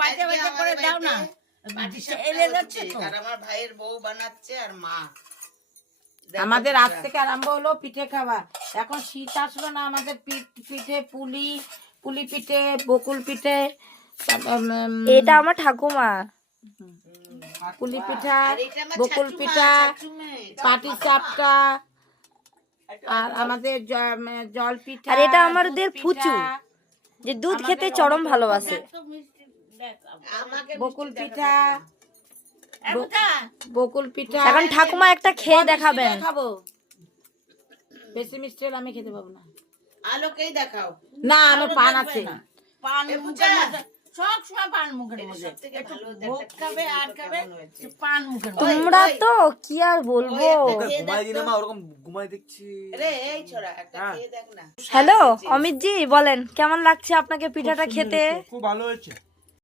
বাজে বাজে করে দাও না, এলে যাচ্ছে তো। আর আমার ভাইয়ের বউ বানাচ্ছে আর মা। আমাদের আজ থেকে আরম্ভ হলো পিঠে খাওয়া। এখন শীত আসলো না, আমাদের পিঠে পুলি পিঠে, বকুল পিঠে, এটা আমার ঠাকুমা। পুলি পিঠা, বকুল পিঠা, পাটি চাপটা, আর আমাদের জল পিঠা, আর এটা আমাদের ফুচু, যে দুধ খেতে চরম ভালোবাসে। বকুল পিঠা, বকুল পিঠা। এখন ঠাকুমা একটা খেয়ে দেখাবেন। খাবো, বেশি মিষ্টি হলে আমি খেতে পাবো না। আলোকেই দেখাও। না, আমার পান আছে। পান মুখের মধ্যে সব সময় পান মুখের মধ্যে, একটু ভোগ খাবে আর খাবে, পান মুখের মধ্যে। তোমরা তো কি আর বলবো। ঘুমাই দিনা মা ওরকম ঘুমাই দেখছি। রে এই ছোড়া একটা খেয়ে দেখ না। হ্যালো অমিত জি, বলেন কেমন লাগছে আপনাকে পিঠাটা খেতে? খুব ভালো হয়েছে।